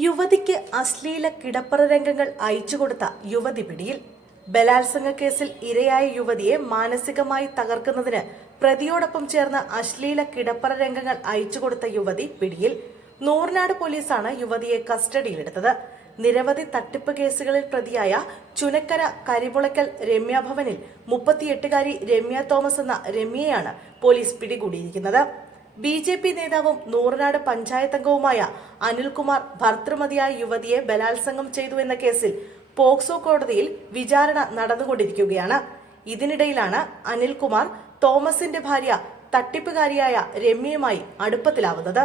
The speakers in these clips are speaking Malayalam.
യുവതിക്ക് അശ്ലീല കിടപ്പറ രംഗങ്ങൾ അയച്ചുകൊടുത്ത യുവതി പിടിയിൽ. ബലാത്സംഗ കേസിൽ ഇരയായ യുവതിയെ മാനസികമായി തകർക്കുന്നതിന് പ്രതിയോടൊപ്പം ചേർന്ന് അശ്ലീല കിടപ്പറ രംഗങ്ങൾ അയച്ചുകൊടുത്ത യുവതി പിടിയിൽ. നൂർനാട് പോലീസാണ് യുവതിയെ കസ്റ്റഡിയിലെടുത്തത്. നിരവധി തട്ടിപ്പ് കേസുകളിൽ പ്രതിയായ ചുനക്കര കരിമുളയ്ക്കൽ രമ്യ ഭവനിൽ 38-കാരി രമ്യ തോമസ് എന്ന രമ്യയാണ് പോലീസ് പിടികൂടിയിരിക്കുന്നത്. BJP നേതാവും നൂർനാട് പഞ്ചായത്ത് അംഗവുമായ അനിൽകുമാർ ഭർത്തൃമതിയായ യുവതിയെ ബലാത്സംഗം ചെയ്തു എന്ന കേസിൽ പോക്സോ കോടതിയിൽ വിചാരണ നടന്നുകൊണ്ടിരിക്കുകയാണ്. ഇതിനിടയിലാണ് അനിൽകുമാർ തോമസിന്റെ ഭാര്യ തട്ടിപ്പുകാരിയായ രമ്യയുമായി അടുപ്പത്തിലാവുന്നത്.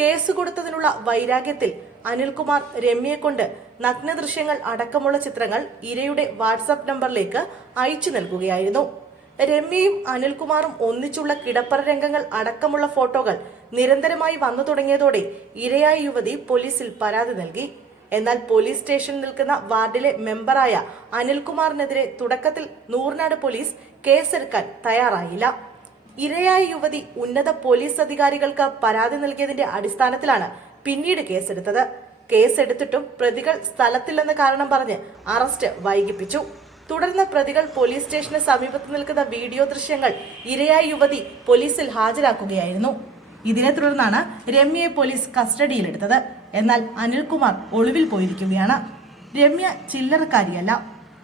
കേസ് കൊടുത്തതിനുള്ള വൈരാഗ്യത്തിൽ അനിൽകുമാർ രമ്യയെ കൊണ്ട് നഗ്നദൃശ്യങ്ങൾ അടക്കമുള്ള ചിത്രങ്ങൾ ഇരയുടെ വാട്സാപ്പ് നമ്പറിലേക്ക് അയച്ചു നൽകുകയായിരുന്നു. രമ്യയും അനിൽകുമാറും ഒന്നിച്ചുള്ള കിടപ്പറ രംഗങ്ങൾ അടക്കമുള്ള ഫോട്ടോകൾ നിരന്തരമായി വന്നു തുടങ്ങിയതോടെ ഇരയായ യുവതി പോലീസിൽ പരാതി നൽകി. എന്നാൽ പോലീസ് സ്റ്റേഷനിൽ നിൽക്കുന്ന വാർഡിലെ മെമ്പറായ അനിൽകുമാറിനെതിരെ തുടക്കത്തിൽ നൂർനാട് പോലീസ് കേസെടുക്കാൻ തയ്യാറായില്ല. ഇരയായ യുവതി ഉന്നത പോലീസ് അധികാരികൾക്ക് പരാതി നൽകിയതിന്റെ അടിസ്ഥാനത്തിലാണ് പിന്നീട് കേസെടുത്തത്. കേസെടുത്തിട്ടും പ്രതികൾ സ്ഥലത്തില്ലെന്ന കാരണം പറഞ്ഞ് അറസ്റ്റ് വൈകിപ്പിച്ചു. തുടർന്ന് പ്രതികൾ പോലീസ് സ്റ്റേഷന് സമീപത്ത് നിൽക്കുന്ന വീഡിയോ ദൃശ്യങ്ങൾ ഇരയായ യുവതി പോലീസിൽ ഹാജരാക്കുകയായിരുന്നു. ഇതിനെ തുടർന്നാണ് രമ്യയെ പോലീസ് കസ്റ്റഡിയിലെടുത്തത്. എന്നാൽ അനിൽകുമാർ ഒളിവിൽ പോയിരിക്കുകയാണ്. രമ്യ ചില്ലറക്കാരിയല്ല.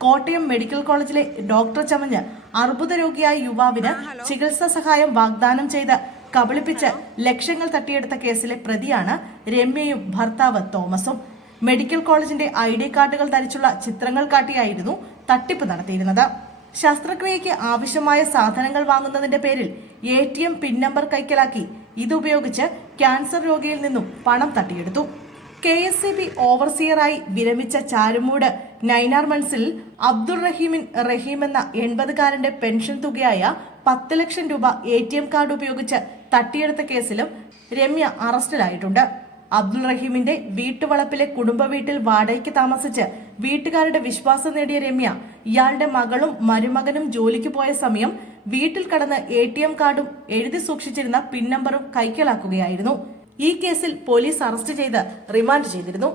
കോട്ടയം മെഡിക്കൽ കോളേജിലെ ഡോക്ടർ ചമഞ്ഞ് അർബുദ രോഗിയായ യുവാവിന് ചികിത്സാ സഹായം വാഗ്ദാനം ചെയ്ത് കബളിപ്പിച്ച് ലക്ഷങ്ങൾ തട്ടിയെടുത്ത കേസിലെ പ്രതിയാണ് രമ്യയും ഭർത്താവ് തോമസും. മെഡിക്കൽ കോളേജിന്റെ ID കാർഡുകൾ ധരിച്ചുള്ള ചിത്രങ്ങൾ കാട്ടിയായിരുന്നു തട്ടിപ്പ് നടത്തിയിരുന്നത്. ശസ്ത്രക്രിയയ്ക്ക് ആവശ്യമായ സാധനങ്ങൾ വാങ്ങുന്നതിന്റെ പേരിൽ ATM പിൻ നമ്പർ കൈക്കലാക്കി ഇതുപയോഗിച്ച് ക്യാൻസർ രോഗിയിൽ നിന്നും പണം തട്ടിയെടുത്തു. KSCB ഓവർസിയറായി വിരമിച്ച ചാരുമൂട് നൈനാർ മൻസിൽ അബ്ദുൾ റഹീം എന്ന 80-കാരന്റെ പെൻഷൻ തുകയായ 10 ലക്ഷം രൂപ ATM കാർഡ് ഉപയോഗിച്ച് തട്ടിയെടുത്ത കേസിലും രമ്യ അറസ്റ്റിലായിട്ടുണ്ട്. അബ്ദുൾ റഹീമിന്റെ വീട്ടുവളപ്പിലെ കുടുംബ വീട്ടിൽ വാടകയ്ക്ക് താമസിച്ച് വീട്ടുകാരുടെ വിശ്വാസം നേടിയ രമ്യ ഇയാളുടെ മകളും മരുമകനും ജോലിക്ക് പോയ സമയം വീട്ടിൽ കടന്ന് ATM കാർഡും എഴുതി സൂക്ഷിച്ചിരുന്ന പിൻ നമ്പറും കൈക്കലാക്കുകയായിരുന്നു. ഈ കേസിൽ പോലീസ് അറസ്റ്റ് ചെയ്ത് റിമാൻഡ് ചെയ്തിരുന്നു.